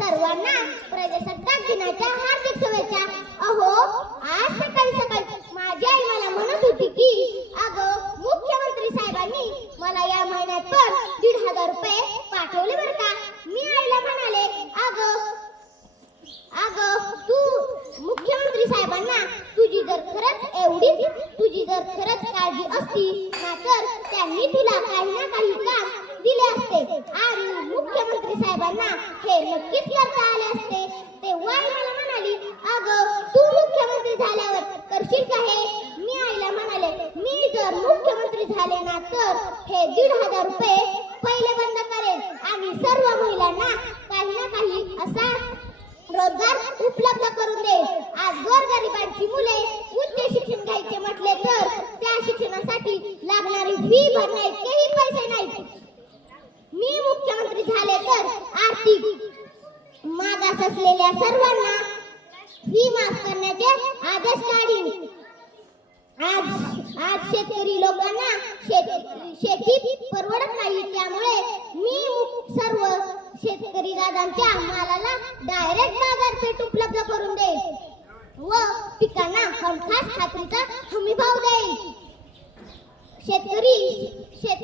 सर्वांना प्रजासत्ताक दिनाच्या हार्दिक शुभेच्छा. अहो आज सकाळी सकाळी माझी आई मला म्हणत होती की अग मुख्यमंत्री साहेबांनी मला या महिन्यात पण दीड हजार रुपये पाठवले बरं का. मी आईला म्हणाले अग अग तू मुख्यमंत्री साहेबांना तुझी जर खरंच एवढी तुझी जर खरंच काळजी असती ना तर त्यांनी तुला काही ना काही काम दिले असते. आणि मुख्यमंत्री साहेबांना हे नक्कीच करता आले असते. तेव्हा आई मला म्हणाली अगं तू मुख्यमंत्री झाल्यावर करशील का हे? मी आईला म्हणाले मी जर मुख्यमंत्री झाले ना तर हे दीड हजार रुपये पहिले बंद करेन आणि सर्व महिलांना काही ना काही असा रोजगार उपलब्ध करून दे आज गोरगरिबांची मुले उच्च शिक्षण घ्यायचे म्हटले तर त्या शिक्षणासाठी लागणारी फी भरण्या इतकेही पैसे नाहीत. मी मुख्यमंत्री झाले तर आर्थिक मागास असलेल्या सर्वांना फी माफ करण्याचे आदेश काढीन. आज आज शेतकरी लोकांना शेती परवडत नाही त्यामुळे मी सर्व शेतकरी दादांच्या मालाला डायरेक्ट बाजारपेठ उपलब्ध करून देईल व पिकांना हमखास खात्रीचा हमी भाव देईल शेतकरी शेत